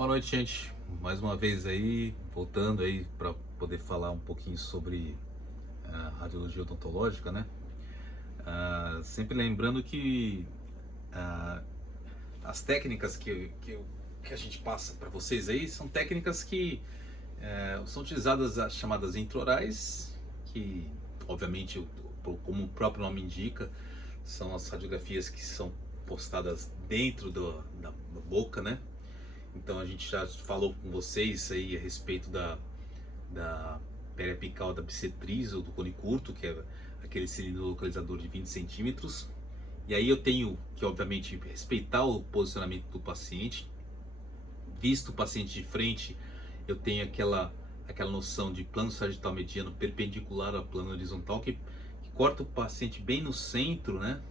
Boa noite, gente. Mais uma vez aí, voltando aí para poder falar um pouquinho sobre a radiologia odontológica, né? Sempre lembrando que ah, as técnicas que a gente passa para vocês aí são técnicas que são utilizadas as chamadas intraorais, que obviamente, como o próprio nome indica, são as radiografias que são postadas dentro da boca, né? Então a gente já falou com vocês aí a respeito da periapical da bissetriz ou do cone curto, que é aquele cilindro localizador de 20 centímetros. E aí eu tenho que, obviamente, respeitar o posicionamento do paciente. Visto o paciente de frente, eu tenho aquela noção de plano sagital mediano perpendicular ao plano horizontal, que corta o paciente bem no centro, né?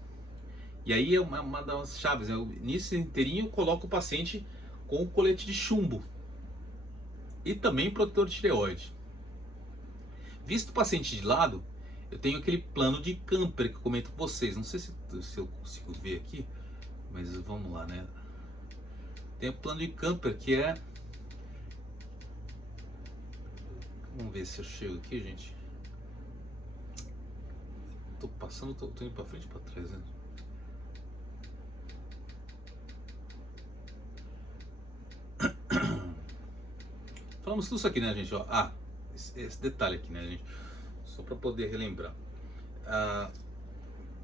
E aí é uma das chaves, né? Nisso inteirinho eu coloco o paciente com o colete de chumbo e também protetor de tireoide. Visto o paciente de lado, eu tenho aquele plano de Camper que eu comento com vocês. Não sei se eu consigo ver aqui, mas vamos lá, né? Tem o plano de Camper que é... Vamos ver se eu chego aqui, gente. Tô passando, tô indo pra frente e pra trás, né? Falamos tudo isso aqui, né, gente? Ó, esse detalhe aqui, né, gente? Só para poder relembrar.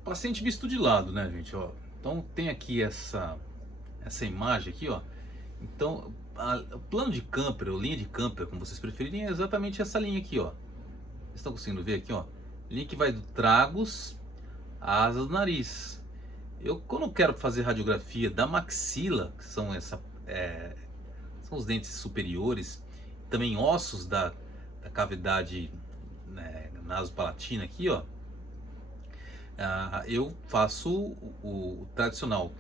Paciente visto de lado, né, gente? Ó, então tem aqui essa imagem aqui, ó. Então, o plano de Camper, ou linha de Camper, como vocês preferirem, é exatamente essa linha aqui, ó. Vocês estão conseguindo ver aqui, ó? Linha que vai do tragus à asa do nariz. Quando eu quero fazer radiografia da maxila, que são são os dentes superiores, também ossos da cavidade, né, nasopalatina aqui, ó. Eu faço o tradicional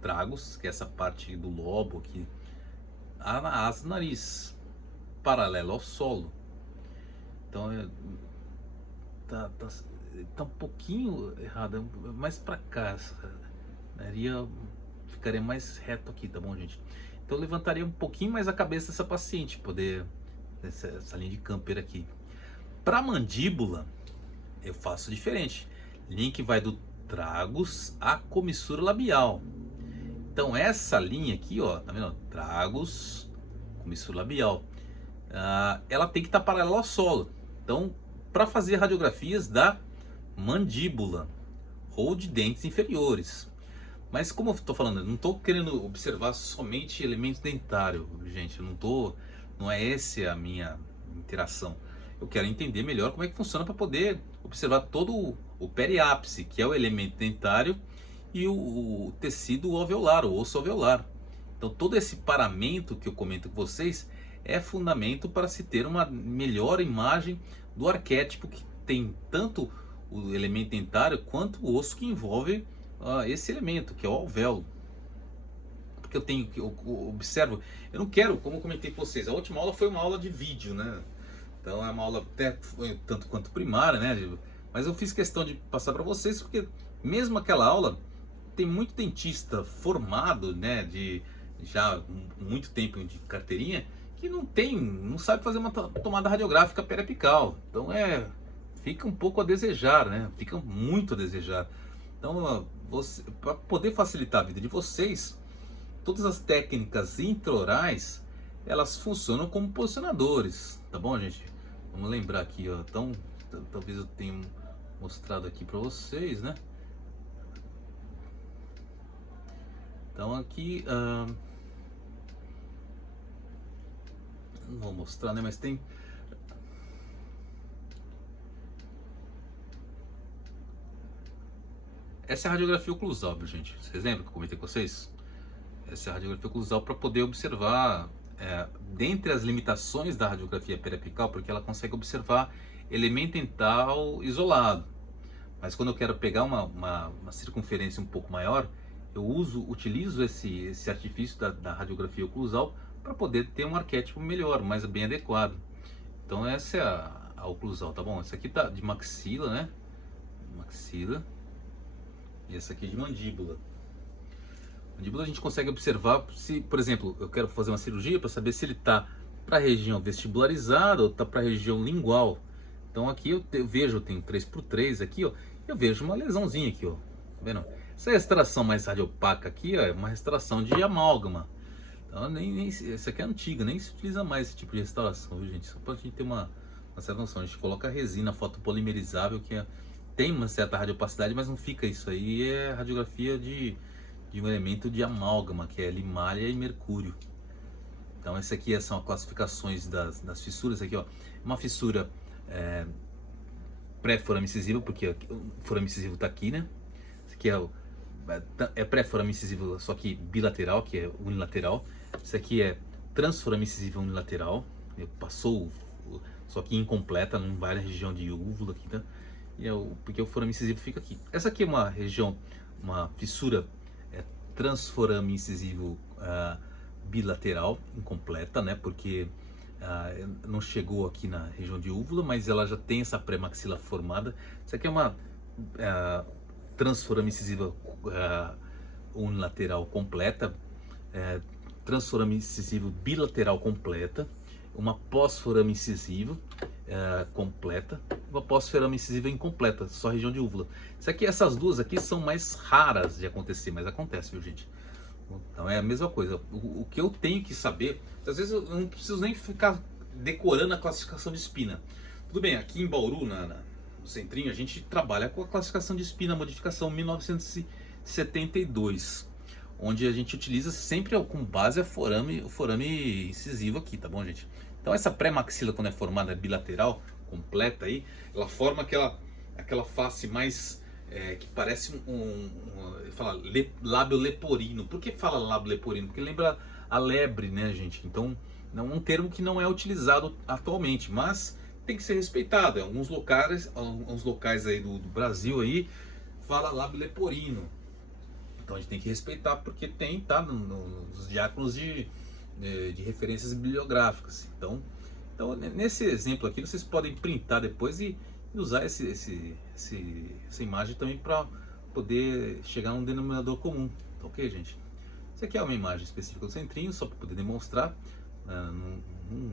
tragus, que é essa parte do lobo aqui, na asa do nariz, paralelo ao solo. Então tá um pouquinho errado, mais para cá, ficaria mais reto aqui, tá bom, gente? Então eu levantaria um pouquinho mais a cabeça dessa paciente, poder essa linha de Camper aqui. Para mandíbula eu faço diferente. Linha que vai do tragus à comissura labial. Então essa linha aqui, ó, tá vendo? Tragus, comissura labial. Ela tem que estar paralela ao solo. Então, para fazer radiografias da mandíbula ou de dentes inferiores. Mas como eu estou falando, eu não estou querendo observar somente elemento dentário, gente. Não é essa a minha interação. Eu quero entender melhor como é que funciona para poder observar todo o periápice, que é o elemento dentário, e o tecido alveolar, o osso alveolar. Então todo esse paramento que eu comento com vocês é fundamento para se ter uma melhor imagem do arquétipo que tem tanto o elemento dentário quanto o osso que envolve esse elemento, que é o alvéolo. Porque eu observo, eu não quero, como eu comentei com vocês, a última aula foi uma aula de vídeo, né? Então é uma aula até tanto quanto primária, né? Mas eu fiz questão de passar para vocês porque mesmo aquela aula tem muito dentista formado, né, de já muito tempo de carteirinha, que não sabe fazer uma tomada radiográfica periapical. Então fica um pouco a desejar, né? Fica muito a desejar. Então, para poder facilitar a vida de vocês, todas as técnicas intraorais, elas funcionam como posicionadores, tá bom, gente? Vamos lembrar aqui, ó. Então, talvez eu tenha mostrado aqui para vocês, né? Então aqui, não vou mostrar, né? Mas tem... Essa é a radiografia oclusal, viu, gente? Vocês lembram que eu comentei com vocês? Essa é a radiografia oclusal para poder observar, dentre as limitações da radiografia periapical, porque ela consegue observar elemento dental isolado. Mas quando eu quero pegar uma circunferência um pouco maior, eu utilizo esse artifício da radiografia oclusal para poder ter um arquétipo melhor, mais bem adequado. Então essa é a oclusal, tá bom? Essa aqui tá de maxila, né? Maxila. E essa aqui de mandíbula. Mandíbula a gente consegue observar se, por exemplo, eu quero fazer uma cirurgia para saber se ele está para a região vestibularizada ou está para a região lingual. Então aqui eu vejo, eu tenho 3x3 aqui, ó, eu vejo uma lesãozinha aqui, ó. Tá vendo? Essa restauração mais radiopaca aqui, ó, é uma restauração de amálgama. Então, essa aqui é antiga, nem se utiliza mais esse tipo de restauração, viu, gente? Só para a gente ter uma certa noção. A gente coloca resina fotopolimerizável, que tem uma certa radiopacidade, mas não fica isso aí. É radiografia de um elemento de amálgama, que é limália e mercúrio. Então, essa aqui são as classificações das fissuras. Aqui, ó, uma fissura pré-forame incisivo, porque o forame incisivo está aqui, né? Esse aqui é pré-forame incisivo, só que bilateral, que é unilateral. Esse aqui é transforame incisivo unilateral, passou, só que incompleta, não vai na região de úvula aqui, tá? Porque o forame incisivo fica aqui. Essa aqui é uma região, uma fissura transforame incisivo bilateral, incompleta, né? Porque não chegou aqui na região de úvula, mas ela já tem essa pré-maxila formada. Essa aqui é uma transforame incisiva unilateral completa, transforame incisivo bilateral completa, uma pós-forame incisivo completa, uma pós-forame incisiva incompleta, só região de úvula. Isso aqui, essas duas aqui são mais raras de acontecer, mas acontece, viu, gente? Então é a mesma coisa. O que eu tenho que saber, às vezes eu não preciso nem ficar decorando a classificação de espina. Tudo bem, aqui em Bauru, no centrinho, a gente trabalha com a classificação de espina, modificação 1972, onde a gente utiliza sempre com base o forame incisivo aqui, tá bom, gente? Então essa pré-maxila, quando é formada bilateral, completa aí, ela forma aquela face mais que parece fala lábio leporino. Por que fala lábio leporino? Porque lembra a lebre, né, gente? Então é um termo que não é utilizado atualmente, mas tem que ser respeitado. Em alguns locais aí do Brasil aí fala lábio leporino. Então a gente tem que respeitar, porque tá nos diáconos de referências bibliográficas. Então nesse exemplo aqui vocês podem printar depois e usar essa imagem também para poder chegar a um denominador comum. Tá ok, gente? Isso aqui é uma imagem específica do centrinho, só para poder demonstrar. Não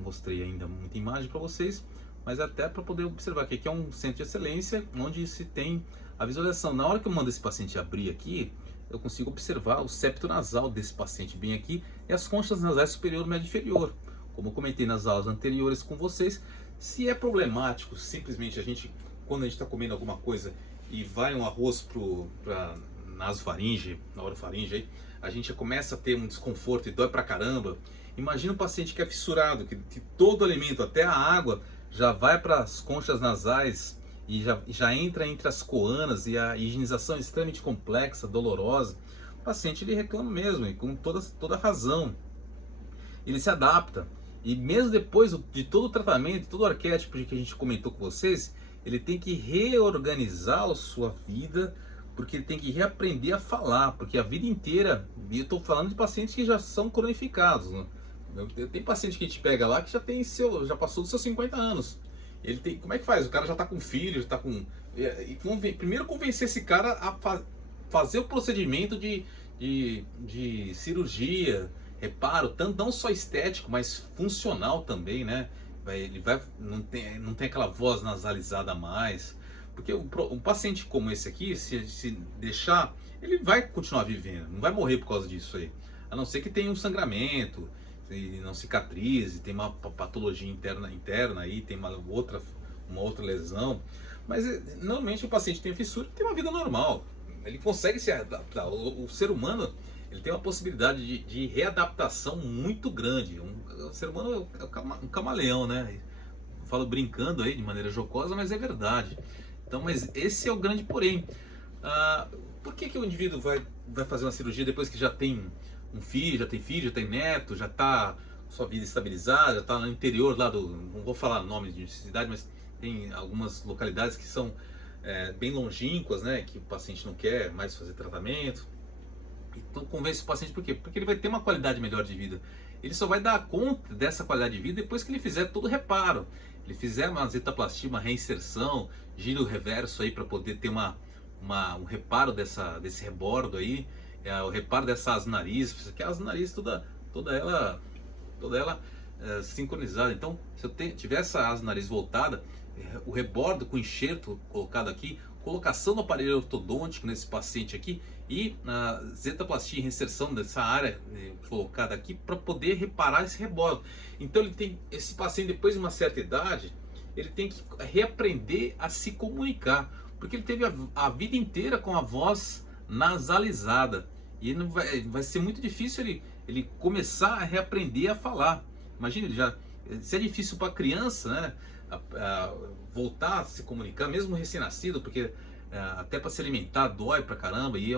mostrei ainda muita imagem para vocês, mas até para poder observar que aqui é um centro de excelência onde se tem a visualização. Na hora que eu mando esse paciente abrir aqui, eu consigo observar o septo nasal desse paciente bem aqui e as conchas nasais superior, médio e inferior. Como eu comentei nas aulas anteriores com vocês, se é problemático simplesmente quando a gente está comendo alguma coisa e vai um arroz para nasofaringe, na orofaringe, aí, a gente começa a ter um desconforto e dói pra caramba. Imagina um paciente que é fissurado, que todo alimento, até a água, já vai para as conchas nasais e já entra entre as coanas, e a higienização é extremamente complexa, dolorosa. O paciente ele reclama mesmo, e com toda razão. Ele se adapta. E mesmo depois de todo o tratamento, todo o arquétipo que a gente comentou com vocês, ele tem que reorganizar a sua vida, porque ele tem que reaprender a falar, porque a vida inteira, e eu estou falando de pacientes que já são cronificados, né? Tem paciente que a gente pega lá que já passou dos seus 50 anos. Ele tem, como é que faz? O cara já está com filho, já está com... primeiro convencer esse cara a fazer o procedimento de cirurgia, reparo, tanto não só estético, mas funcional também, né? Não tem aquela voz nasalizada a mais. Porque um paciente como esse aqui, se deixar, ele vai continuar vivendo, não vai morrer por causa disso aí. A não ser que tenha um sangramento, e não cicatrize, tem uma patologia interna aí, tem uma outra lesão. Mas normalmente o paciente tem fissura e tem uma vida normal. Ele consegue se adaptar. O ser humano, ele tem uma possibilidade de readaptação muito grande. O ser humano é um camaleão, né? Eu falo brincando aí de maneira jocosa, mas é verdade. Então, mas esse é o grande porém. Por que o indivíduo vai fazer uma cirurgia depois que já tem um filho, já tem neto, já está sua vida estabilizada, já está no interior lá não vou falar nome de cidade, mas tem algumas localidades que são bem longínquas, né? Que o paciente não quer mais fazer tratamento. Então convence o paciente por quê? Porque ele vai ter uma qualidade melhor de vida. Ele só vai dar conta dessa qualidade de vida depois que ele fizer todo o reparo. Ele fizer uma zetaplastia, uma reinserção, giro reverso aí para poder ter um reparo desse rebordo aí. o reparo dessa asa do nariz, que a asa do nariz toda ela sincronizada. Então, se eu tiver essa asa do nariz voltada, o rebordo com enxerto colocado aqui, colocação do aparelho ortodôntico nesse paciente aqui e a zetaplastia e reinserção dessa área colocada aqui para poder reparar esse rebordo. Então esse paciente, depois de uma certa idade, ele tem que reaprender a se comunicar, porque ele teve a vida inteira com a voz nasalizada e não vai ser muito difícil ele começar a reaprender a falar. Imagina, se é difícil para a criança, né, voltar a se comunicar, mesmo recém-nascido, porque até para se alimentar dói pra caramba, e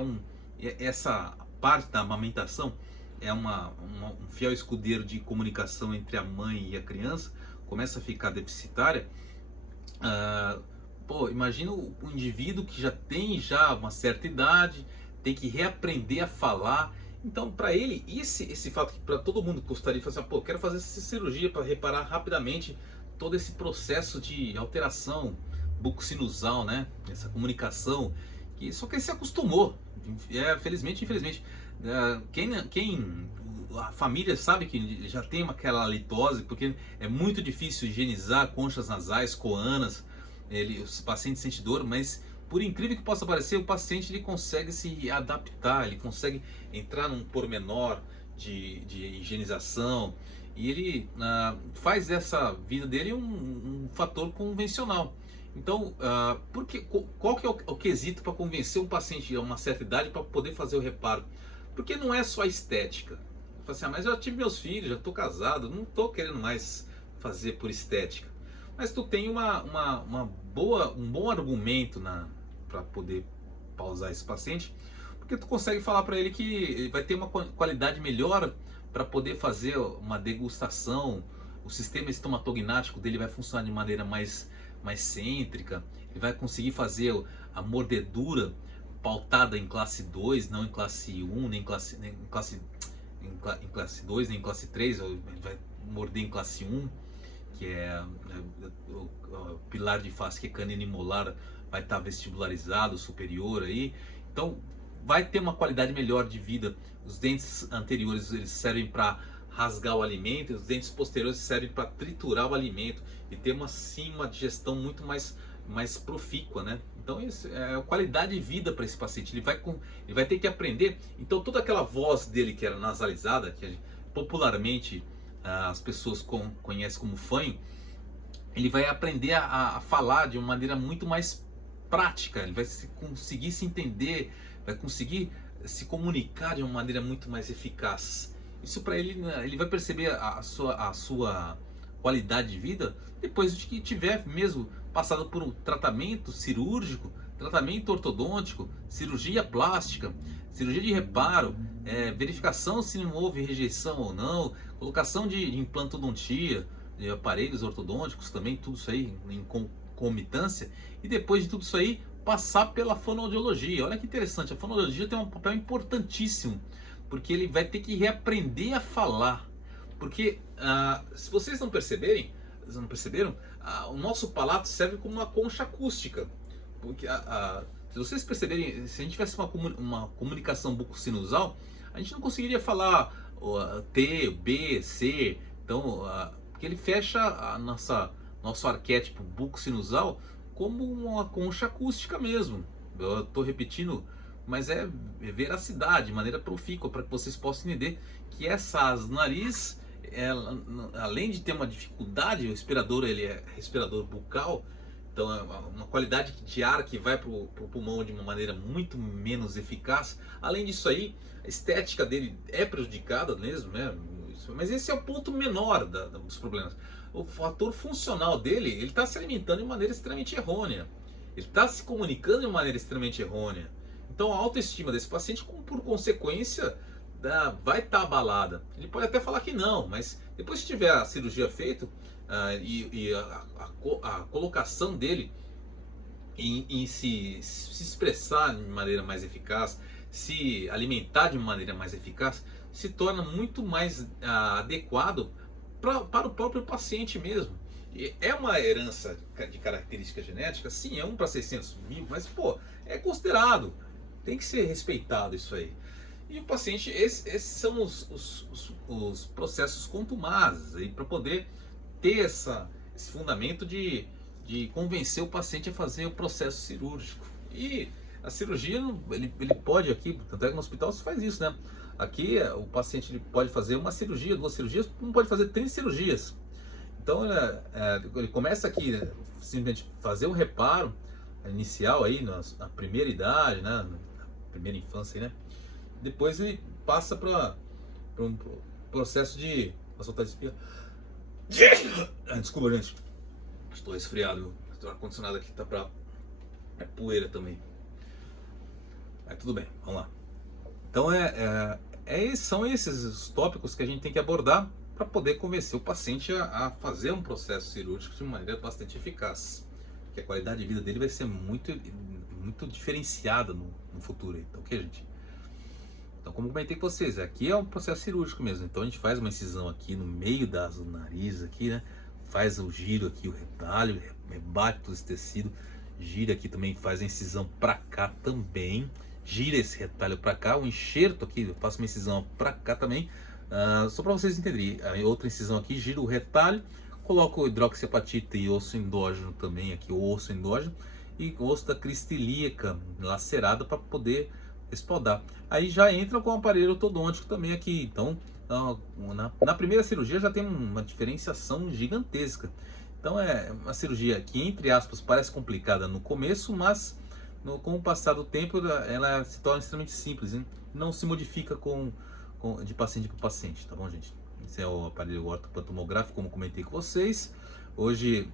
essa parte da amamentação é um fiel escudeiro de comunicação entre a mãe e a criança, começa a ficar deficitária. Imagina o indivíduo que já tem uma certa idade, tem que reaprender a falar. Então, para ele, esse fato que para todo mundo gostaria de fazer, eu quero fazer essa cirurgia para reparar rapidamente todo esse processo de alteração bucosinusal, né? Essa comunicação, só que ele se acostumou. Felizmente, infelizmente, a família sabe que já tem aquela halitose, porque é muito difícil higienizar conchas nasais, coanas, os pacientes sentem dor, mas por incrível que possa parecer, o paciente ele consegue se adaptar, ele consegue entrar num pormenor de higienização, e ele faz dessa vida dele um fator convencional. Então, qual que é o quesito para convencer um paciente a uma certa idade para poder fazer o reparo? Porque não é só estética. Eu falo assim, mas eu já tive meus filhos, já estou casado, não estou querendo mais fazer por estética. Mas tu tem um bom argumento para poder pausar esse paciente, porque tu consegue falar para ele que vai ter uma qualidade melhor para poder fazer uma degustação, o sistema estomatognático dele vai funcionar de maneira mais cêntrica, ele vai conseguir fazer a mordedura pautada em classe 2, não em classe 1, nem em classe 2, nem em classe 3, ele vai morder em classe 1, que é o pilar de face, que é canino e molar, vai estar vestibularizado, superior aí. Então vai ter uma qualidade melhor de vida. Os dentes anteriores eles servem para rasgar o alimento, e os dentes posteriores servem para triturar o alimento e ter uma digestão muito mais profícua, né? Então isso é a qualidade de vida para esse paciente. Ele vai ter que aprender. Então toda aquela voz dele que era nasalizada, que popularmente as pessoas conhecem como fanho, ele vai aprender a falar de uma maneira muito mais prática. Ele vai conseguir se entender, vai conseguir se comunicar de uma maneira muito mais eficaz. Isso para ele vai perceber a sua qualidade de vida depois de que tiver mesmo passado por um tratamento cirúrgico, tratamento ortodôntico, cirurgia plástica, cirurgia de reparo, verificação se não houve rejeição ou não, colocação de implantodontia, de aparelhos ortodônticos também, tudo isso aí em concomitância, e depois de tudo isso aí passar pela fonoaudiologia. Olha que interessante, a fonoaudiologia tem um papel importantíssimo, porque ele vai ter que reaprender a falar, porque se vocês não perceberam, o nosso palato serve como uma concha acústica, porque se vocês perceberem, se a gente tivesse uma comunicação bucosinusal, a gente não conseguiria falar T, B, C, então porque ele fecha nosso arquétipo bucosinusal como uma concha acústica mesmo. Eu estou repetindo, mas é veracidade, maneira profícua, para que vocês possam entender que essa asa do nariz, além de ter uma dificuldade, o respirador ele é respirador bucal, então é uma qualidade de ar que vai para o pulmão de uma maneira muito menos eficaz. Além disso aí, a estética dele é prejudicada mesmo, né? Mas esse é o ponto menor dos problemas. O fator funcional dele, ele está se alimentando de maneira extremamente errônea. Ele está se comunicando de maneira extremamente errônea. Então a autoestima desse paciente, por consequência, vai estar abalada. Ele pode até falar que não, mas depois que tiver a cirurgia feita e a colocação dele em se expressar de maneira mais eficaz, se alimentar de maneira mais eficaz, se torna muito mais adequado para o próprio paciente mesmo. E é uma herança de característica genética, sim, é 1 para 600 mil, mas é considerado, tem que ser respeitado isso aí. E o paciente, esses são os processos contumazes aí para poder ter esse fundamento de convencer o paciente a fazer o processo cirúrgico. E a cirurgia, ele pode aqui, tanto é que no hospital se faz isso, né? Aqui o paciente ele pode fazer uma cirurgia, 2 cirurgias, não pode fazer 30 cirurgias. Então ele começa aqui, né, simplesmente fazer o reparo inicial aí na primeira idade, né? Na primeira infância, né? Depois ele passa para um processo de... Vou soltar esse espirro. Desculpa, gente. Estou resfriado. O ar-condicionado aqui tá pra... É poeira também. Mas tudo bem, vamos lá. Então são esses os tópicos que a gente tem que abordar para poder convencer o paciente a fazer um processo cirúrgico de maneira bastante eficaz. Porque a qualidade de vida dele vai ser muito diferenciada no futuro. Então, ok, gente? Então, como eu comentei com vocês, aqui é um processo cirúrgico mesmo. Então a gente faz uma incisão aqui no meio do nariz aqui, né? Faz o giro aqui, o retalho, rebate todo esse tecido, gira aqui também, faz a incisão para cá também, gira esse retalho para cá, o enxerto aqui, eu faço uma incisão para cá também, só para vocês entenderem. A outra incisão aqui, gira o retalho, coloco o hidroxiapatita e osso endógeno também aqui, o osso endógeno e o osso da crista ilíaca lacerada para poder espaldar. Aí já entra com o aparelho ortodôntico também aqui. Então, na primeira cirurgia já tem uma diferenciação gigantesca. Então é uma cirurgia que, entre aspas, parece complicada no começo, mas com o passar do tempo ela se torna extremamente simples, hein? Não se modifica de paciente para paciente, tá bom, gente? Esse é o aparelho ortopantomográfico, como comentei com vocês. Hoje,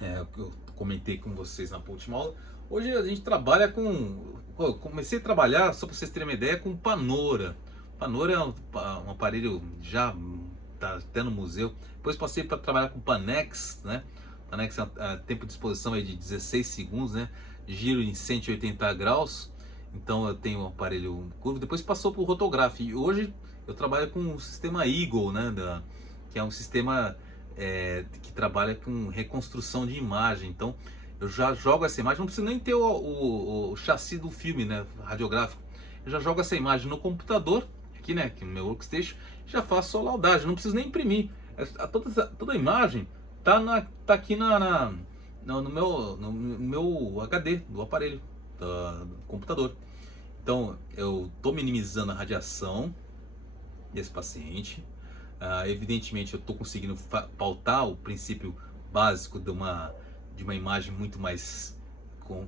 eu comentei com vocês na última aula. Hoje a gente trabalha eu comecei a trabalhar, só para vocês terem uma ideia, com Panora. Panora é um aparelho já está até no museu. Depois passei para trabalhar com Panex, né? Panex é tempo de exposição aí de 16 segundos, né? Giro em 180 graus. Então eu tenho um aparelho curvo. Depois passou para o Rotograph. E hoje eu trabalho com o sistema Eagle, né? Que é um sistema que trabalha com reconstrução de imagem. Então eu já jogo essa imagem, não preciso nem ter o chassi do filme, né, radiográfico. Eu já jogo essa imagem no computador, aqui, né, aqui no meu workstation, já faço a laudagem, não preciso nem imprimir. Toda a imagem tá aqui no meu HD do aparelho, do computador. Então eu estou minimizando a radiação desse paciente. Evidentemente eu estou conseguindo pautar o princípio básico de uma imagem muito mais com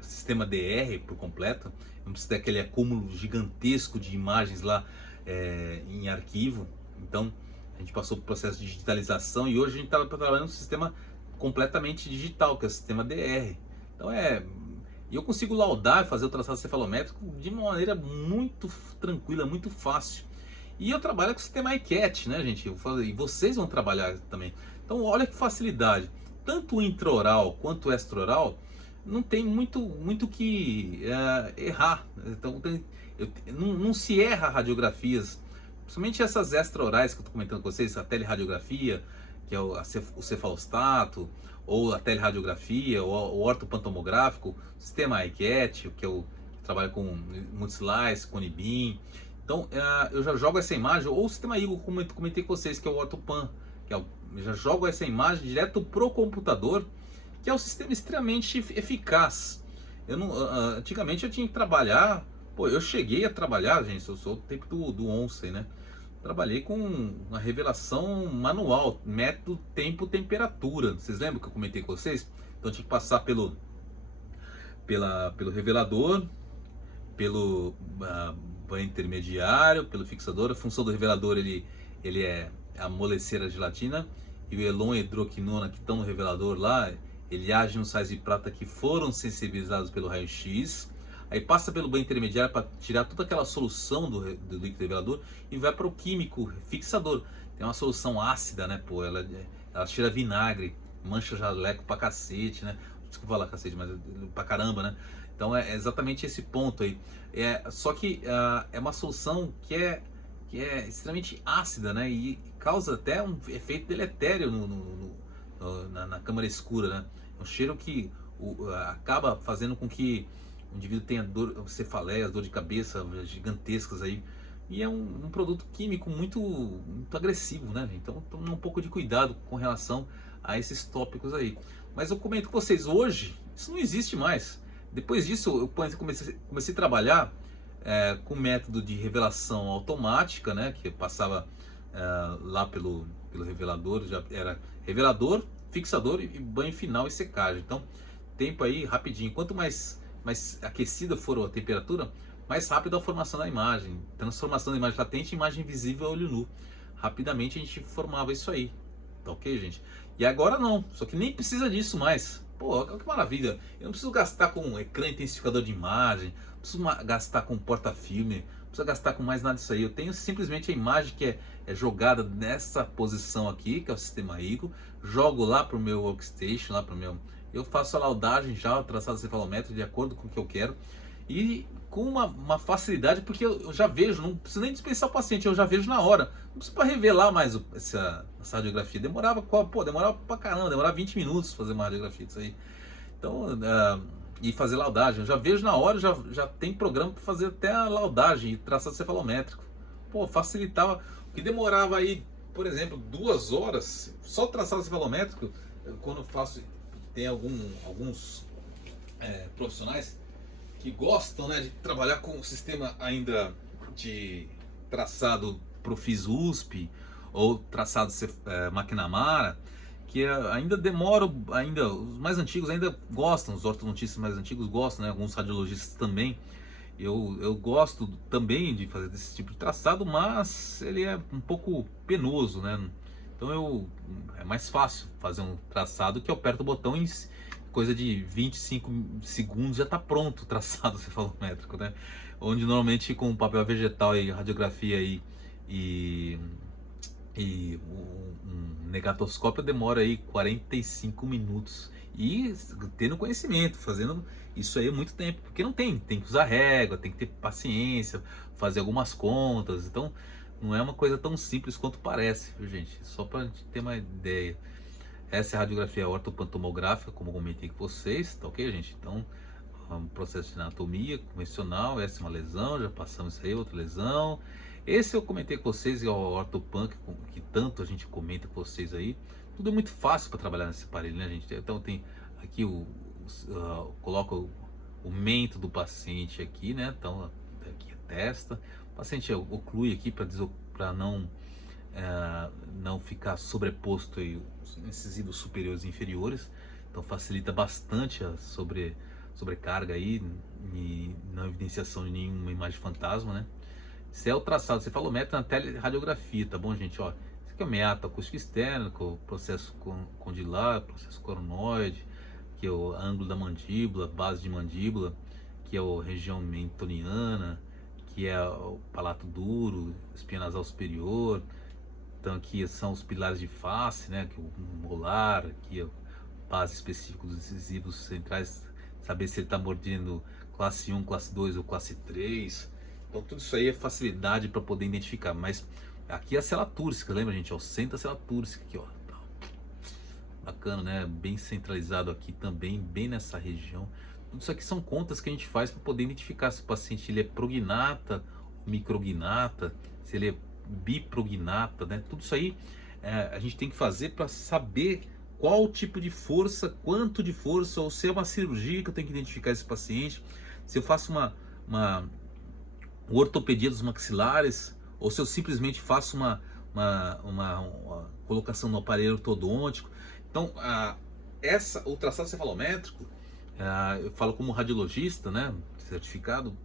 sistema DR por completo. Não precisa ter aquele acúmulo gigantesco de imagens lá em arquivo. Então a gente passou por processo de digitalização e hoje a gente está trabalhando um sistema completamente digital, que é o sistema DR. Então eu consigo laudar e fazer o traçado cefalométrico de uma maneira muito tranquila, muito fácil. E eu trabalho com o sistema iCat, né, gente? E vocês vão trabalhar também. Então olha que facilidade. Tanto o intraoral quanto o extraoral não tem muito que errar. Então não se erra radiografias, principalmente essas extraorais que eu estou comentando com vocês, a teleradiografia, que é o cefalostato, ou a teleradiografia, ou o ortopantomográfico, o sistema iCat, que eu trabalho com multislice, com Unibin. Então eu já jogo essa imagem, ou o sistema Eagle, como eu comentei com vocês, que é o ortopan, que eu já jogo essa imagem direto pro computador, que é um sistema extremamente eficaz. Antigamente eu tinha que trabalhar, eu cheguei a trabalhar, gente, eu sou do tempo do Onsen, né? Trabalhei com uma revelação manual, método tempo temperatura. Vocês lembram que eu comentei com vocês? Então eu tinha que passar pelo revelador, pelo banho intermediário, pelo fixador. A função do revelador ele é amolecer a gelatina, e o Elon e a hidroquinona que estão no revelador lá, ele age nos sais de prata que foram sensibilizados pelo raio-x. Aí passa pelo banho intermediário para tirar toda aquela solução do líquido revelador e vai para o químico fixador. Tem uma solução ácida, né? Ela tira vinagre, mancha jaleco pra cacete, né? Desculpa falar cacete, mas pra caramba, né? Então é exatamente esse ponto aí. Só que é uma solução que é extremamente ácida, né? E causa até um efeito deletério na câmara escura, né? É um cheiro que acaba fazendo com que o indivíduo tenha cefaleias, dor de cabeça gigantescas aí. E é um produto químico muito agressivo, né? Então tome um pouco de cuidado com relação a esses tópicos aí. Mas eu comento com vocês, hoje isso não existe mais. Depois disso eu comecei a trabalhar com método de revelação automática, né? Que passava lá pelo revelador, já era revelador, fixador e banho final e secagem. Então tempo aí rapidinho. Quanto mais aquecida for a temperatura, mais rápido a formação da imagem, transformação da imagem latente em imagem visível a olho nu. Rapidamente a gente formava isso aí, tá ok, gente? E agora não, só que nem precisa disso mais. Pô, que maravilha! Eu não preciso gastar com ecrã intensificador de imagem, não preciso gastar com porta-filme, não preciso gastar com mais nada disso aí. Eu tenho simplesmente a imagem que é jogada nessa posição aqui, que é o sistema Eagle, jogo lá pro meu workstation, lá pro meu... Eu faço a laudagem já, o traçado cefalométrico de acordo com o que eu quero. E com uma facilidade, porque eu já vejo, não preciso nem dispensar o paciente, eu já vejo na hora. Não preciso para revelar mais essa radiografia. Demorava pra caramba, demorava 20 minutos fazer uma radiografia disso aí. Então, e fazer laudagem. Eu já vejo na hora, já tem programa para fazer até a laudagem e traçado cefalométrico. Pô, facilitava. O que demorava aí, por exemplo, 2 horas, só traçado cefalométrico, quando eu faço, tem alguns profissionais que gostam, né, de trabalhar com o sistema ainda de traçado Profis USP ou traçado McNamara, que ainda demoram, ainda os mais antigos ainda gostam, os ortodontistas mais antigos gostam, né, alguns radiologistas também. Eu gosto também de fazer esse tipo de traçado, mas ele é um pouco penoso, né? Então é mais fácil fazer um traçado que eu aperto o botão em coisa de 25 segundos já está pronto o traçado cefalométrico, né? Onde normalmente com papel vegetal e radiografia e um negatoscópio demora aí 45 minutos. E tendo conhecimento, fazendo isso aí há muito tempo, porque não tem que usar régua, tem que ter paciência, fazer algumas contas. Então não é uma coisa tão simples quanto parece, viu, gente? Só para a gente ter uma ideia. Essa é a radiografia ortopantomográfica, como eu comentei com vocês, tá ok, gente? Então, um processo de anatomia convencional, essa é uma lesão, já passamos isso aí, outra lesão. Esse eu comentei com vocês, é o ortopan, que tanto a gente comenta com vocês aí. Tudo é muito fácil para trabalhar nesse aparelho, né, gente? Então tem aqui coloca o mento do paciente aqui, né? Então, aqui a testa. O paciente oclui aqui para não ficar sobreposto aí os incisivos superiores e inferiores, então facilita bastante a sobrecarga aí e não evidenciação de nenhuma imagem fantasma, né? Isso é o traçado cefalométrico na teleradiografia, tá bom, gente? Ó, esse aqui é o meato acústico externo, o processo condilar, processo coronoide, que é o ângulo da mandíbula, base de mandíbula, que é a região mentoniana, que é o palato duro, espinha nasal superior. Então aqui são os pilares de face, né? Que é o molar, aqui é a base específica dos incisivos centrais, saber se ele está mordendo classe 1, classe 2 ou classe 3. Então tudo isso aí é facilidade para poder identificar. Mas aqui é a cela túrcica, lembra, gente? É o centro da cela túrcica aqui, ó. Bacana, né? Bem centralizado aqui também, bem nessa região. Tudo isso aqui são contas que a gente faz para poder identificar se o paciente ele é prognata ou micrognata, se ele é biprognata, né? Tudo isso aí a gente tem que fazer para saber qual tipo de força, quanto de força, ou se é uma cirurgia que eu tenho que identificar esse paciente, se eu faço uma ortopedia dos maxilares, ou se eu simplesmente faço uma colocação no aparelho ortodôntico. Então, o traçado cefalométrico, eu falo como radiologista, né, certificado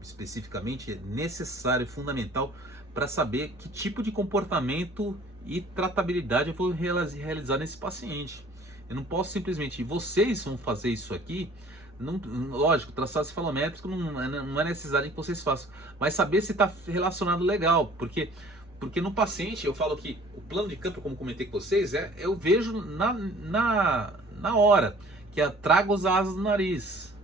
especificamente, é necessário, fundamental para saber que tipo de comportamento e tratabilidade eu vou realizar nesse paciente. Eu não posso simplesmente, vocês vão fazer isso aqui, lógico, traçado cefalométrico não é necessário que vocês façam, mas saber se está relacionado legal, porque no paciente, eu falo que o plano de campo, como comentei com vocês, eu vejo na hora, que é traga os asas do nariz.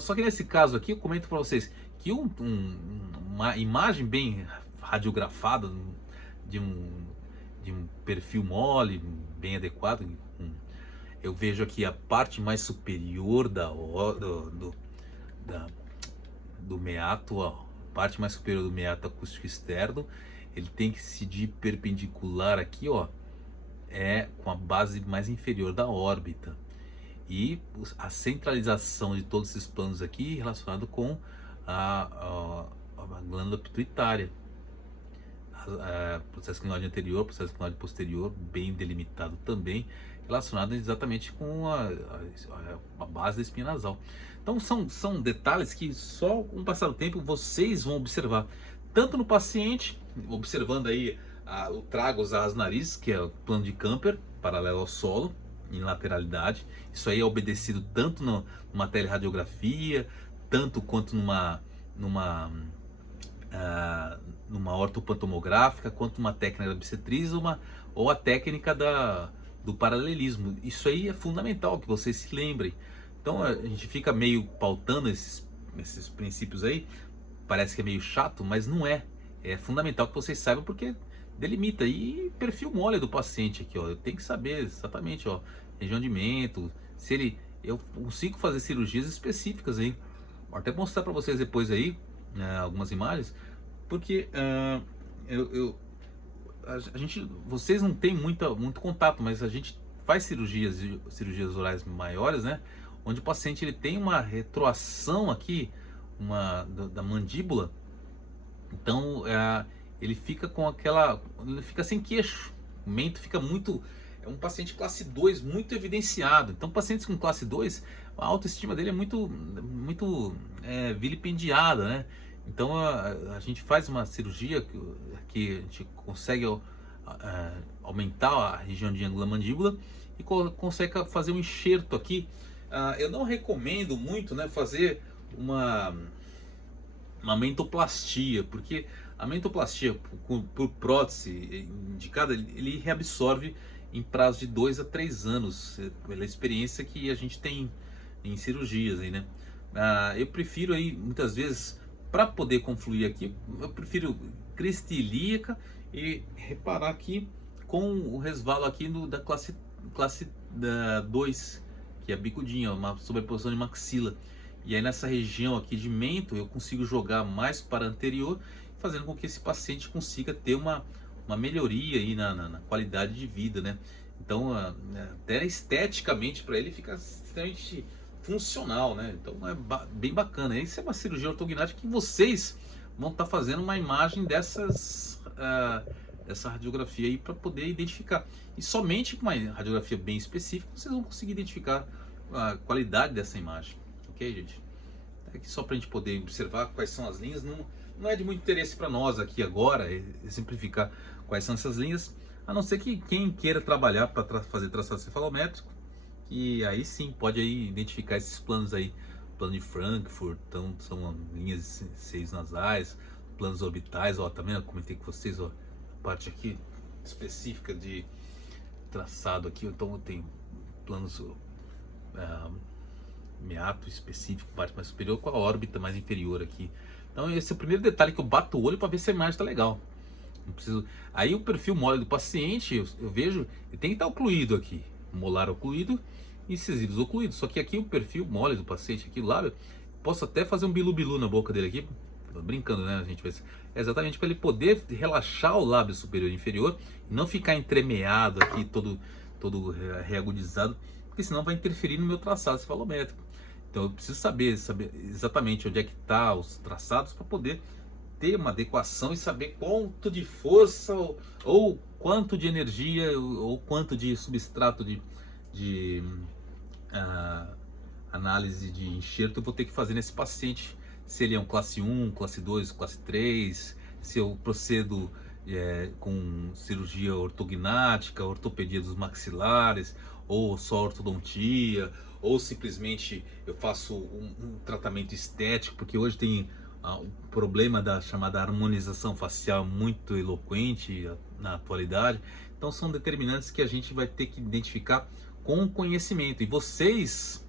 Só que nesse caso aqui, eu comento para vocês que uma imagem bem radiografada de um perfil mole, bem adequado, eu vejo aqui a parte mais superior do meato, a parte mais superior do meato acústico externo, ele tem que incidir perpendicular aqui, ó, com a base mais inferior da órbita. E a centralização de todos esses planos aqui relacionado com a glândula pituitária. Processo clinóide anterior, processo clinóide posterior, bem delimitado também, relacionado exatamente com a base da espinha nasal. Então são detalhes que só com o passar do tempo vocês vão observar, tanto no paciente, observando aí o tragus às narizes, que é o plano de Camper, paralelo ao solo, em lateralidade. Isso aí é obedecido tanto numa teleradiografia, tanto quanto numa ortopantomográfica, quanto uma técnica da obstetriz, ou a técnica do paralelismo. Isso aí é fundamental que vocês se lembrem. Então a gente fica meio pautando esses princípios aí, parece que é meio chato, mas não é. É fundamental que vocês saibam, porque delimita. E perfil mole do paciente aqui, ó, eu tenho que saber exatamente, ó, região de mento, eu consigo fazer cirurgias específicas aí. Vou até mostrar para vocês depois aí, algumas imagens, porque vocês não têm muito contato, mas a gente faz cirurgias orais maiores, né? Onde o paciente ele tem uma retroação aqui, da mandíbula. Então ele fica ele fica sem queixo, o mento fica muito, é um paciente classe 2 muito evidenciado. Então pacientes com classe 2, a autoestima dele é muito vilipendiada, né? Então a gente faz uma cirurgia que a gente consegue aumentar a região de ângulo da mandíbula e consegue fazer um enxerto aqui. Eu não recomendo muito, né, fazer uma mentoplastia, porque a mentoplastia por prótese indicada, ele reabsorve em prazo de 2 a 3 anos, pela experiência que a gente tem em cirurgias aí, né? Eu prefiro aí, muitas vezes, para poder confluir aqui, eu prefiro crista ilíaca e reparar aqui com o resvalo aqui da classe 2, que é a bicudinha, uma sobreposição de maxila. E aí nessa região aqui de mento eu consigo jogar mais para anterior, fazendo com que esse paciente consiga ter uma melhoria aí na qualidade de vida, né? Então até esteticamente para ele fica extremamente funcional, né? Então é bem bacana. Isso é uma cirurgia ortognática que vocês vão estar fazendo uma imagem dessa radiografia aí para poder identificar. E somente com uma radiografia bem específica vocês vão conseguir identificar a qualidade dessa imagem. Ok, gente? É aqui só para a gente poder observar quais são as linhas. Não é de muito interesse para nós aqui agora exemplificar quais são essas linhas, a não ser que quem queira trabalhar para fazer traçado cefalométrico, e aí sim pode aí identificar esses planos aí, plano de Frankfurt, então são linhas de seios nasais, planos orbitais, ó, também eu comentei com vocês, ó, a parte aqui específica de traçado aqui, então eu tenho planos meato específico, parte mais superior, com a órbita mais inferior aqui. Então esse é o primeiro detalhe que eu bato o olho para ver se a imagem está legal. Não preciso. Aí o perfil mole do paciente, eu vejo, ele tem que estar ocluído aqui, molar ocluído e incisivos ocluídos. Só que aqui o perfil mole do paciente, aqui o lábio, posso até fazer um bilu-bilu na boca dele aqui, brincando, né? A gente vai, é exatamente para ele poder relaxar o lábio superior e inferior e não ficar entremeado aqui, todo reagudizado, porque senão vai interferir no meu traçado cefalométrico. Então eu preciso saber exatamente onde é que está os traçados para poder ter uma adequação e saber quanto de força ou quanto de energia ou quanto de substrato de análise de enxerto eu vou ter que fazer nesse paciente. Se ele é um classe 1, classe 2, classe 3, se eu procedo com cirurgia ortognática, ortopedia dos maxilares, ou só ortodontia, ou simplesmente eu faço um tratamento estético, porque hoje tem um problema da chamada harmonização facial muito eloquente na atualidade. Então são determinantes que a gente vai ter que identificar com conhecimento. E vocês,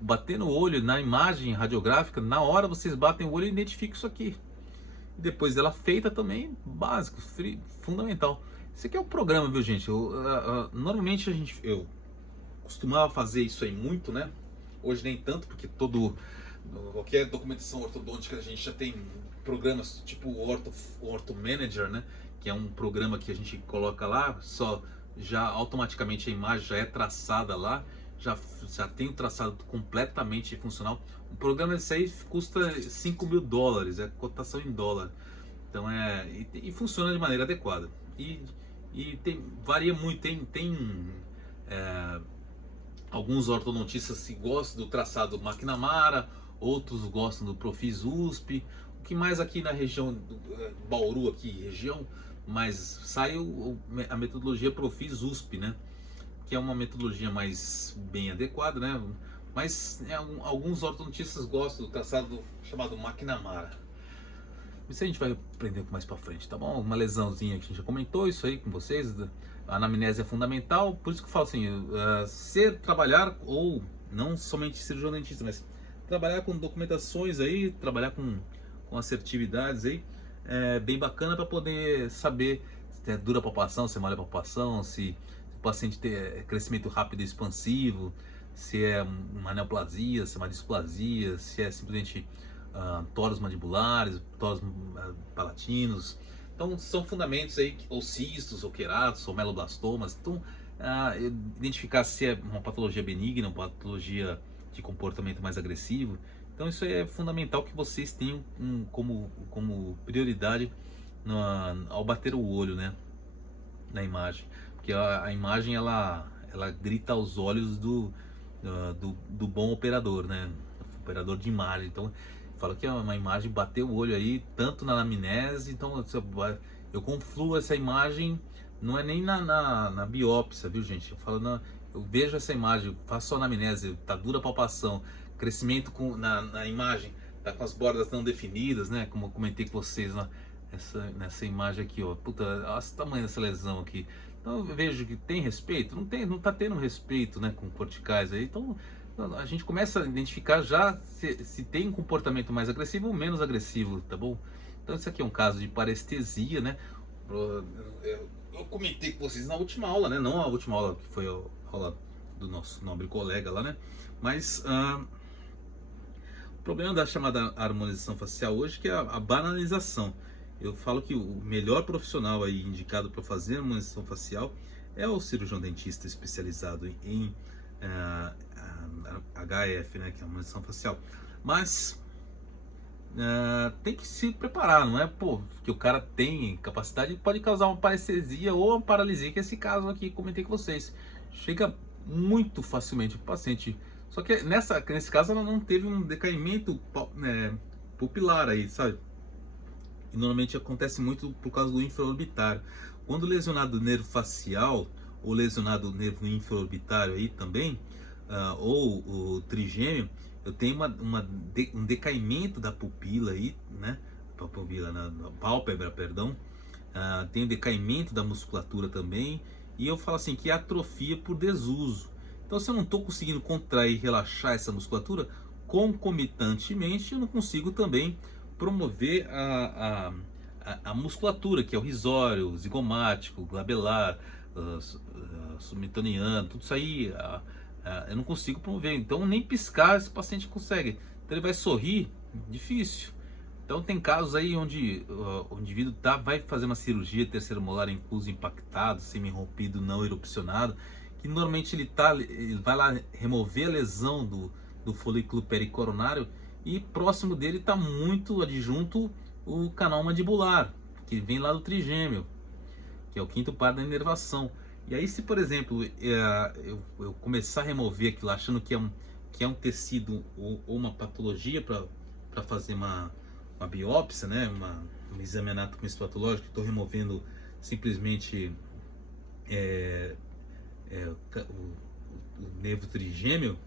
batendo o olho na imagem radiográfica, na hora vocês batem o olho e identificam isso aqui. Depois dela feita também, básico, fundamental. Esse aqui é o programa, viu, gente? Normalmente eu costumava fazer isso aí muito, né? Hoje nem tanto, porque qualquer documentação ortodôntica, a gente já tem programas tipo o Ortho Manager, né? Que é um programa que a gente coloca lá, só já automaticamente a imagem já é traçada lá, já tem o traçado completamente funcional. O programa desse aí custa $5.000, é cotação em dólar. Então e funciona de maneira adequada. Varia muito, é, alguns ortodontistas que gostam do traçado McNamara, outros gostam do Profis USP. O que mais aqui na região do Bauru, aqui região, mas saiu a metodologia Profis USP, né? Que é uma metodologia mais bem adequada, né? Mas alguns ortodontistas gostam do traçado chamado McNamara. Isso a gente vai aprender mais pra frente, tá bom? Uma lesãozinha que a gente já comentou, isso aí com vocês. A anamnese é fundamental, por isso que eu falo assim, trabalhar, ou não somente cirurgião dentista, mas trabalhar com documentações aí, trabalhar com assertividades aí, é bem bacana para poder saber se é dura a palpação, se é mole a palpação, se o paciente tem crescimento rápido e expansivo, se é uma neoplasia, se é uma displasia, se é simplesmente toros mandibulares, toros palatinos. Então são fundamentos aí, ou cistos, ou queratos, ou meloblastomas. Então identificar se é uma patologia benigna, uma patologia de comportamento mais agressivo. Então isso é fundamental que vocês tenham como prioridade ao bater o olho, né, na imagem, porque a imagem ela grita aos olhos do bom operador, né, operador de imagem. Então fala que é uma imagem, bater o olho aí, tanto na anamnese, então eu confluo essa imagem, não é nem na biópsia, viu gente? Eu vejo essa imagem, faço a anamnese, tá dura a palpação, crescimento na imagem, tá com as bordas não definidas, né? Como eu comentei com vocês nessa imagem aqui, ó. Puta, olha o tamanho dessa lesão aqui. Então eu vejo que tem respeito, não tá tendo respeito, né, com corticais aí, então a gente começa a identificar já se tem um comportamento mais agressivo ou menos agressivo, tá bom? Então isso aqui é um caso de parestesia, né? Eu comentei com vocês na última aula, né? Não a última aula que foi a aula do nosso nobre colega lá, né? Mas o problema da chamada harmonização facial hoje que é a banalização. Eu falo que o melhor profissional aí indicado para fazer harmonização facial é o cirurgião dentista especializado em HF, né, que é a harmonização facial. Mas tem que se preparar, não é que o cara tem capacidade, pode causar uma parestesia ou uma paralisia, que é esse caso aqui que comentei com vocês. Chega muito facilmente o paciente, só que nesse caso ela não teve um decaimento pupilar aí, sabe? E normalmente acontece muito por causa do infraorbitário. Quando lesionado o nervo facial ou lesionado o nervo infraorbitário aí também, ou o trigêmeo, eu tenho um decaimento da pupila aí, né? Na pálpebra, perdão. Tem um decaimento da musculatura também. E eu falo assim que é atrofia por desuso. Então se eu não estou conseguindo contrair e relaxar essa musculatura, concomitantemente eu não consigo também promover a musculatura, que é o risório, o zigomático, o glabelar, submitoniano, tudo isso aí eu não consigo promover. Então nem piscar esse paciente consegue. Então ele vai sorrir, difícil. Então tem casos aí onde o indivíduo vai fazer uma cirurgia terceiro molar incluso impactado, semi-rompido, não erupcionado, que normalmente ele vai lá remover a lesão do folículo pericoronário e próximo dele está muito adjunto o canal mandibular, que vem lá do trigêmeo, que é o quinto par da inervação. E aí se, por exemplo, eu começar a remover aquilo achando que é um tecido ou uma patologia para fazer uma biópsia, né, um exame anatomo patológico, estou removendo simplesmente o nervo trigêmeo,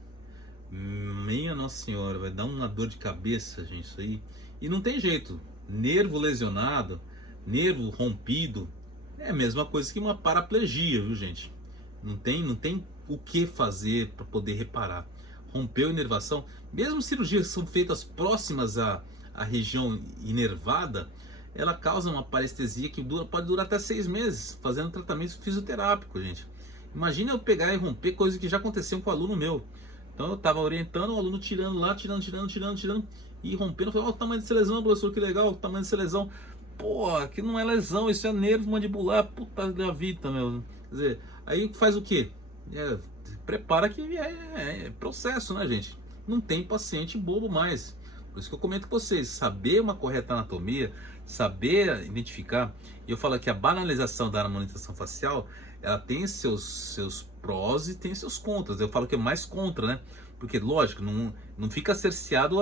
minha Nossa Senhora, vai dar uma dor de cabeça, gente, isso aí. E não tem jeito, nervo lesionado, nervo rompido, é a mesma coisa que uma paraplegia, viu gente? Não tem o que fazer para poder reparar. Rompeu a inervação, mesmo cirurgias que são feitas próximas à região inervada, ela causa uma parestesia que pode durar até 6 meses, fazendo tratamento fisioterápico, gente. Imagina eu pegar e romper coisa que já aconteceu com um aluno meu. Então eu estava orientando o aluno tirando lá, tirando e rompendo. Eu falei, ó, o tamanho dessa lesão, professor, que legal, o tamanho dessa lesão. Pô, aqui não é lesão, isso é nervo mandibular, puta da vida, meu. Quer dizer, aí faz o quê? Prepara que é processo, né, gente? Não tem paciente bobo mais. Por isso que eu comento com vocês, saber uma correta anatomia, saber identificar. E eu falo que a banalização da harmonização facial, ela tem seus prós e tem seus contras. Eu falo que é mais contra, né? Porque, lógico, não fica cerceado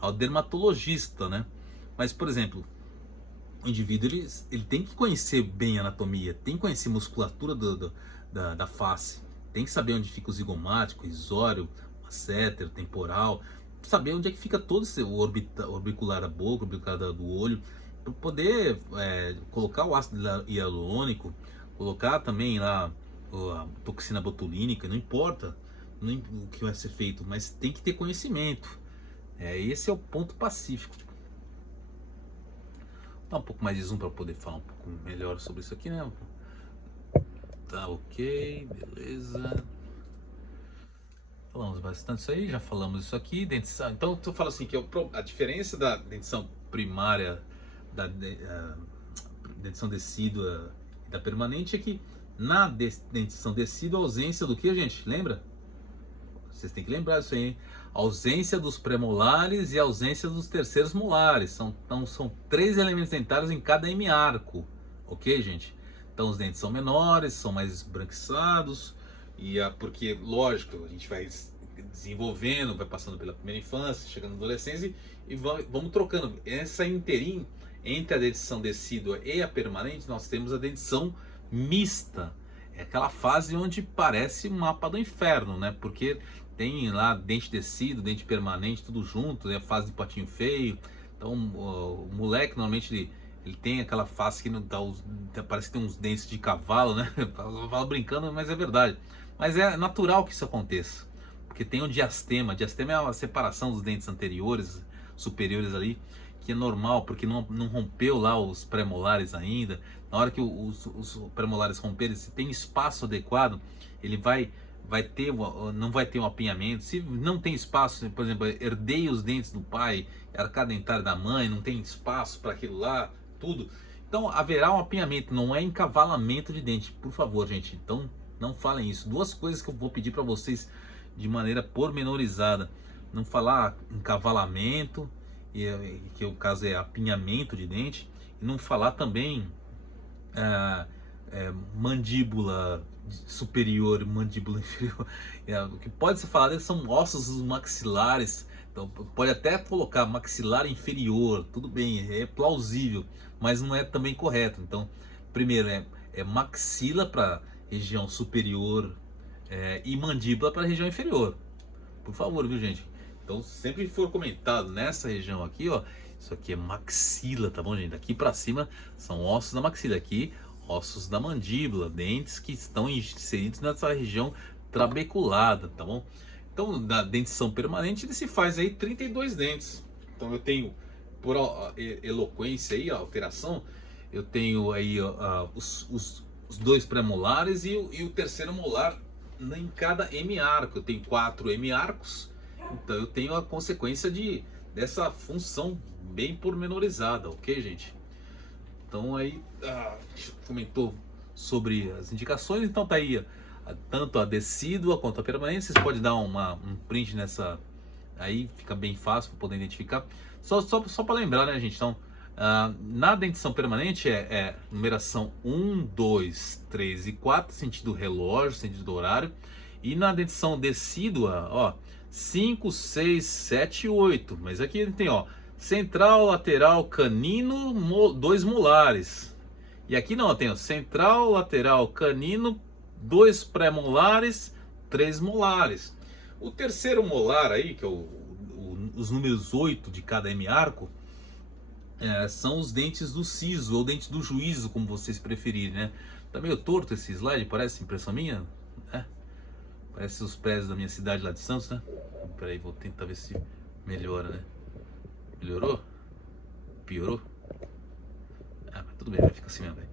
ao dermatologista, né? Mas, por exemplo, o indivíduo ele tem que conhecer bem a anatomia, tem que conhecer a musculatura da face, tem que saber onde fica o zigomático, o isório, o masseter, o temporal, saber onde é que fica todo o orbicular da boca, o orbicular do olho, para poder colocar o ácido hialurônico, colocar também lá a toxina botulínica, não importa o que vai ser feito, mas tem que ter conhecimento. Esse é o ponto pacífico. Dá um pouco mais de zoom para poder falar um pouco melhor sobre isso aqui, né? Tá ok, beleza. Falamos bastante isso aí, já falamos isso aqui. Dentição. Então tu fala assim que a diferença da dentição primária, da dentição decídua e da permanente é que na dentição decídua a ausência do que, gente? Lembra? Vocês têm que lembrar isso aí, hein? Ausência dos premolares e ausência dos terceiros molares. Então são 3 elementos dentários em cada hemiarco, ok, gente? Então os dentes são menores, são mais esbranquiçados, porque, lógico, a gente vai desenvolvendo, vai passando pela primeira infância, chegando na adolescência e vamos trocando. Essa interim entre a dentição decídua e a permanente, nós temos a dentição mista. É aquela fase onde parece um mapa do inferno, né? Porque tem lá dente decíduo, dente permanente, tudo junto, é a fase de patinho feio. Então o moleque normalmente ele tem aquela face que não dá parece que tem uns dentes de cavalo, né? Eu falo brincando, mas é verdade. Mas é natural que isso aconteça, porque tem o diastema. Diastema é a separação dos dentes anteriores, superiores ali, que é normal, porque não rompeu lá os premolares ainda. Na hora que os premolares romperem, se tem espaço adequado, ele não vai ter um apinhamento. Se não tem espaço, por exemplo, herdei os dentes do pai, arcada dentária da mãe, não tem espaço para aquilo lá, tudo. Então haverá um apinhamento, não é encavalamento de dente, por favor, gente. Então não falem isso. 2 coisas que eu vou pedir para vocês de maneira pormenorizada: não falar encavalamento, que o caso é apinhamento de dente, e não falar também mandíbula superior e mandíbula inferior. O que pode ser falado são ossos maxilares. Então pode até colocar maxilar inferior, tudo bem, é plausível, mas não é também correto. Então, primeiro é maxila para região superior e mandíbula para a região inferior. Por favor, viu, gente? Então, sempre for comentado nessa região aqui, ó, isso aqui é maxila, tá bom, gente? Daqui para cima são ossos da maxila, aqui ossos da mandíbula, dentes que estão inseridos nessa região trabeculada, tá bom? Então, na dentição permanente, ele se faz aí 32 dentes. Então, eu tenho, por eloquência aí, a alteração, eu tenho aí os 2 premolares e o terceiro molar em cada hemiarco. Eu tenho 4 hemiarcos, então eu tenho a consequência dessa função bem pormenorizada, ok, gente? Então aí a gente comentou sobre as indicações, então tá aí tanto a decídua quanto a permanente. Vocês podem dar um print nessa, aí fica bem fácil para poder identificar. Só para lembrar, né, gente? Então, na dentição permanente é numeração 1, 2, 3 e 4, sentido relógio, sentido horário. E na dentição decídua, ó, 5, 6, 7 e 8. Mas aqui tem, ó, central, lateral, canino, 2 molares. E aqui não, tem, ó, central, lateral, canino, 2 pré-molares, 3 molares. O terceiro molar aí, que é os números 8 de cada hemiarco, são os dentes do siso, ou dentes do juízo, como vocês preferirem, né? Tá meio torto esse slide, parece impressão minha? Parece os prédios da minha cidade lá de Santos, né? Peraí, vou tentar ver se melhora, né? Melhorou? Piorou? Mas tudo bem, vai ficar assim mesmo, velho.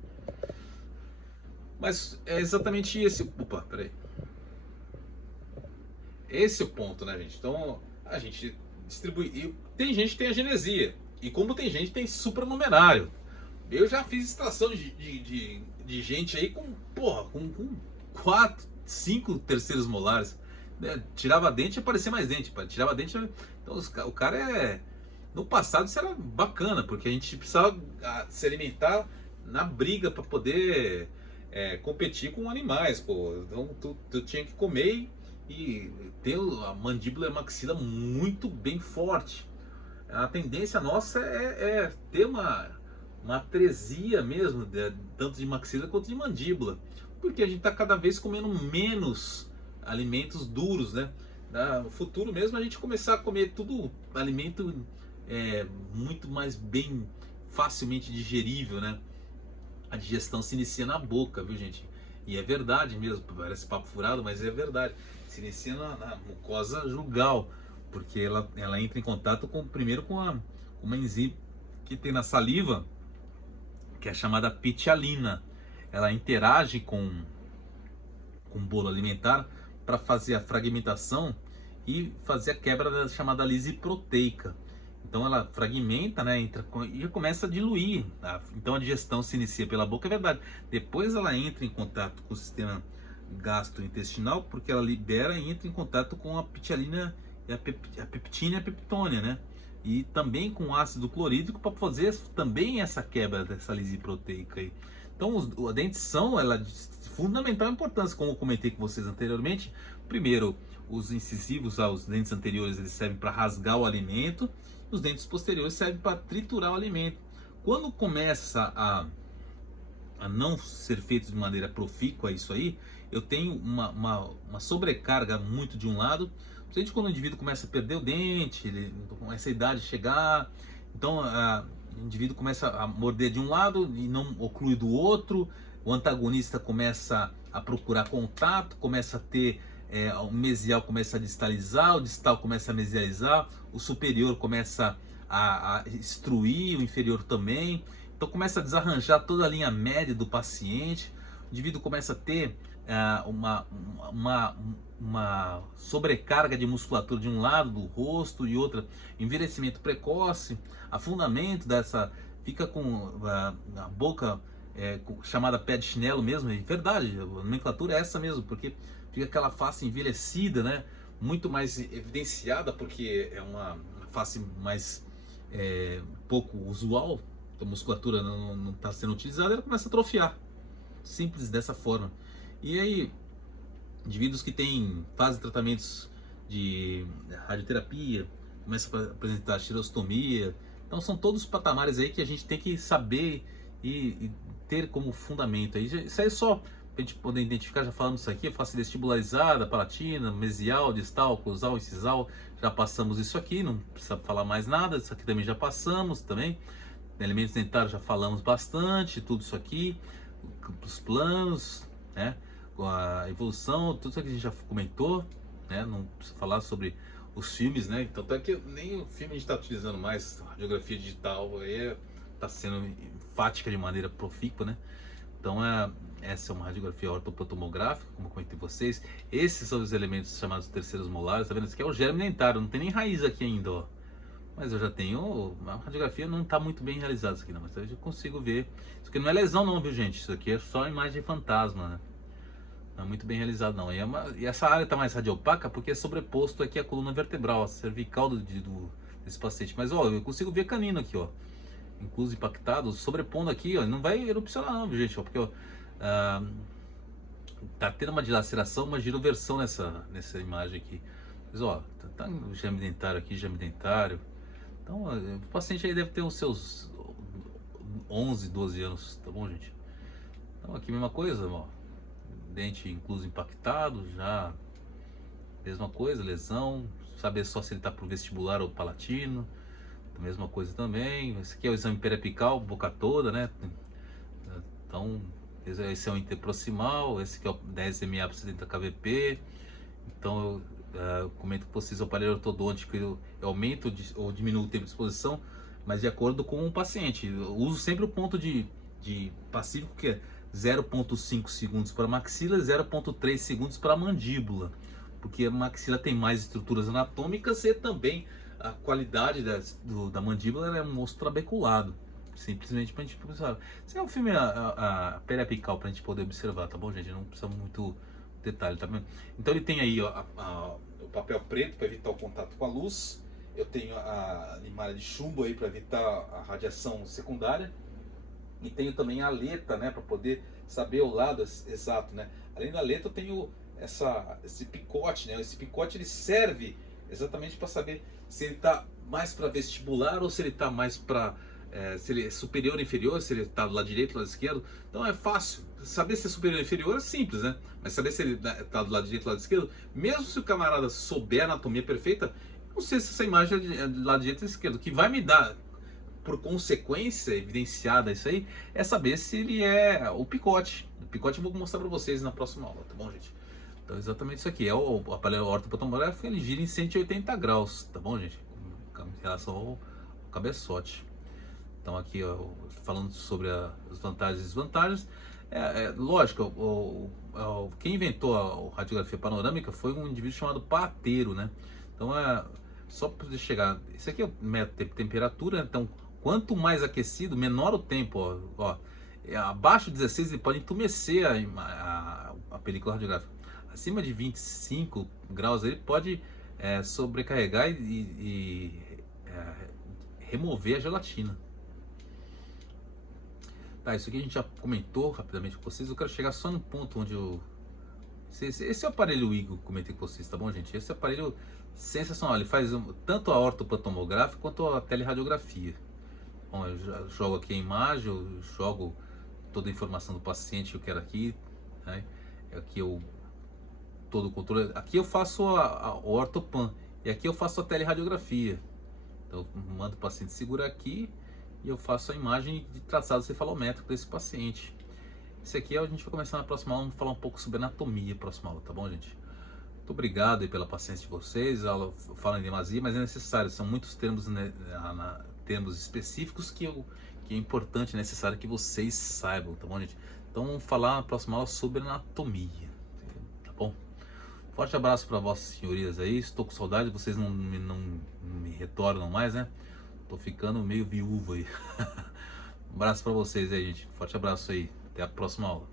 Mas é exatamente esse. Opa, peraí. esse é o ponto, né, gente? Então, a gente distribui. E tem gente que tem agenesia. E como tem gente que tem supranumerário. Eu já fiz extração de gente aí com, porra, com 4, 5 terceiros molares. Né? Tirava dente e aparecia mais dente. Tirava dente. Então o cara é. No passado isso era bacana, porque a gente precisava se alimentar na briga para poder competir com animais, pô. Então tu tinha que comer e ter a mandíbula e a maxila muito bem forte. A tendência nossa é ter uma atresia mesmo, tanto de maxila quanto de mandíbula, porque a gente está cada vez comendo menos alimentos duros, né? No futuro mesmo a gente começar a comer tudo alimento muito mais bem facilmente digerível, né? A digestão se inicia na boca, viu, gente? E é verdade mesmo, parece papo furado, mas é verdade. Se inicia na mucosa jugal, porque ela entra em contato primeiro com uma enzima que tem na saliva, que é chamada pitialina. Ela interage com o bolo alimentar para fazer a fragmentação e fazer a quebra da chamada lise proteica. Então ela fragmenta, né, e começa a diluir. Então a digestão se inicia pela boca, é verdade. Depois ela entra em contato com o sistema gastrointestinal, porque ela libera e entra em contato com a pitialina, a peptina e a peptônia, né? E também com ácido clorídrico para fazer também essa quebra dessa lise proteica aí. Então a dentição ela é de fundamental importância, como eu comentei com vocês anteriormente. Primeiro, os incisivos, os dentes anteriores, eles servem para rasgar o alimento, os dentes posteriores servem para triturar o alimento. Quando começa a não ser feito de maneira profícua isso aí, eu tenho uma sobrecarga muito de um lado, principalmente quando o indivíduo começa a perder o dente, ele começa a idade chegar, então o indivíduo começa a morder de um lado e não oclui do outro, o antagonista começa a procurar contato, começa a ter o mesial começa a distalizar, o distal começa a mesializar, o superior começa a extruir, o inferior também. Então começa a desarranjar toda a linha média do paciente, o indivíduo começa a ter uma sobrecarga de musculatura de um lado do rosto e outra, envelhecimento precoce, afundamento fica com a boca chamada pé de chinelo mesmo, é verdade, a nomenclatura é essa mesmo, porque fica aquela face envelhecida, né? Muito mais evidenciada, porque é uma face mais pouco usual, a musculatura não está sendo utilizada, ela começa a atrofiar, simples dessa forma. E aí, indivíduos que fazem tratamentos de radioterapia, começam a apresentar xerostomia, então são todos patamares aí que a gente tem que saber e ter como fundamento. Isso aí é só para a gente poder identificar, já falamos isso aqui, face vestibularizada, palatina, mesial, distal, oclusal, incisal, já passamos isso aqui, não precisa falar mais nada, isso aqui também já passamos também. Elementos dentários já falamos bastante, tudo isso aqui, os planos, né? A evolução, tudo isso aqui a gente já comentou, né? Não precisa falar sobre os filmes, né? Então até que nem o filme a gente está utilizando mais, a radiografia digital aí está sendo enfática de maneira profícua, né? Então essa é uma radiografia ortopotomográfica, como eu comentei com vocês. Esses são os elementos chamados terceiros molares, tá vendo? Isso aqui é o germe dentário, não tem nem raiz aqui ainda, ó. Mas eu já tenho, a radiografia não está muito bem realizada isso aqui não, mas eu já consigo ver. Isso aqui não é lesão não, viu gente? Isso aqui é só imagem fantasma, né? Não é muito bem realizado não. E essa área está mais radiopaca porque é sobreposto aqui a coluna vertebral, a cervical desse paciente. Mas ó, eu consigo ver canino aqui, ó. Incluso impactado, sobrepondo aqui, ó. Não vai erupcionar não, viu gente? Ó, porque ó, tá tendo uma dilaceração, uma giroversão nessa imagem aqui. Mas ó, tá o germe dentário aqui, germe dentário. Então, o paciente aí deve ter os seus 11, 12 anos, tá bom, gente? Então, aqui mesma coisa, ó. Dente incluso impactado, já mesma coisa, lesão. Saber só se ele tá pro vestibular ou palatino. Mesma coisa também. Esse aqui é o exame periapical, boca toda, né? Então, esse é o interproximal. Esse aqui é o 10 MA por 70 kVp. Então, eu comento com vocês, o aparelho ortodôntico eu aumento ou diminuo o tempo de exposição, mas de acordo com o paciente. Eu uso sempre o ponto de pacífico, que é 0,5 segundos para maxila e 0,3 segundos para mandíbula, porque a maxila tem mais estruturas anatômicas e também a qualidade da mandíbula ela é um osso trabeculado. Simplesmente pra gente observar. Esse é um filme a pele apical pra gente poder observar, tá bom, gente? Não precisa muito detalhe, tá bem? Então ele tem aí ó, o papel preto para evitar o contato com a luz. Eu tenho a limalha de chumbo aí para evitar a radiação secundária. E tenho também a aleta, né, para poder saber o lado exato, né? Além da aleta eu tenho esse picote, né? Esse picote ele serve exatamente para saber se ele está mais para vestibular ou se ele está mais para se ele é superior ou inferior, se ele está do lado direito ou do lado esquerdo. Então é fácil. Saber se é superior ou inferior é simples, né? Mas saber se ele está do lado direito ou do lado esquerdo, mesmo se o camarada souber a anatomia perfeita, eu não sei se essa imagem é do lado direito ou esquerdo. O que vai me dar, por consequência evidenciada isso aí, é saber se ele é o picote. O picote eu vou mostrar para vocês na próxima aula, tá bom, gente? Então exatamente isso aqui, é o aparelho ortopotomográfico, ele gira em 180 graus, tá bom, gente? Em relação ao cabeçote. Então aqui, ó, falando sobre as vantagens e desvantagens, lógico, quem inventou a radiografia panorâmica foi um indivíduo chamado Pateiro, né? Então só para chegar, isso aqui é o método de temperatura, então quanto mais aquecido, menor o tempo, ó, abaixo de 16 ele pode entumecer a película radiográfica. Acima de 25 graus ele pode sobrecarregar e remover a gelatina. Tá, isso aqui a gente já comentou rapidamente com vocês. Eu quero chegar só no ponto onde eu... Esse é o aparelho Eagle que eu comentei com vocês, tá bom, gente? Esse aparelho sensacional. Ele faz tanto a ortopantomografia quanto a teleradiografia. Bom, eu jogo aqui a imagem, eu jogo toda a informação do paciente que eu quero aqui, né? Aqui eu todo o controle. Aqui eu faço o ortopan e aqui eu faço a teleradiografia. Então eu mando o paciente segurar aqui e eu faço a imagem de traçado cefalométrico desse paciente. Esse aqui a gente vai começar na próxima aula, vamos falar um pouco sobre anatomia na próxima aula, tá bom, gente? Muito obrigado aí pela paciência de vocês. A aula fala em demasia, mas é necessário, são muitos termos, né, termos específicos que é importante, necessário que vocês saibam, tá bom, gente? Então vamos falar na próxima aula sobre anatomia, tá bom? Forte abraço para vossas senhorias aí, estou com saudade, vocês não me retornam mais, né? Tô ficando meio viúvo aí. Um abraço para vocês aí, gente. Forte abraço aí. Até a próxima aula.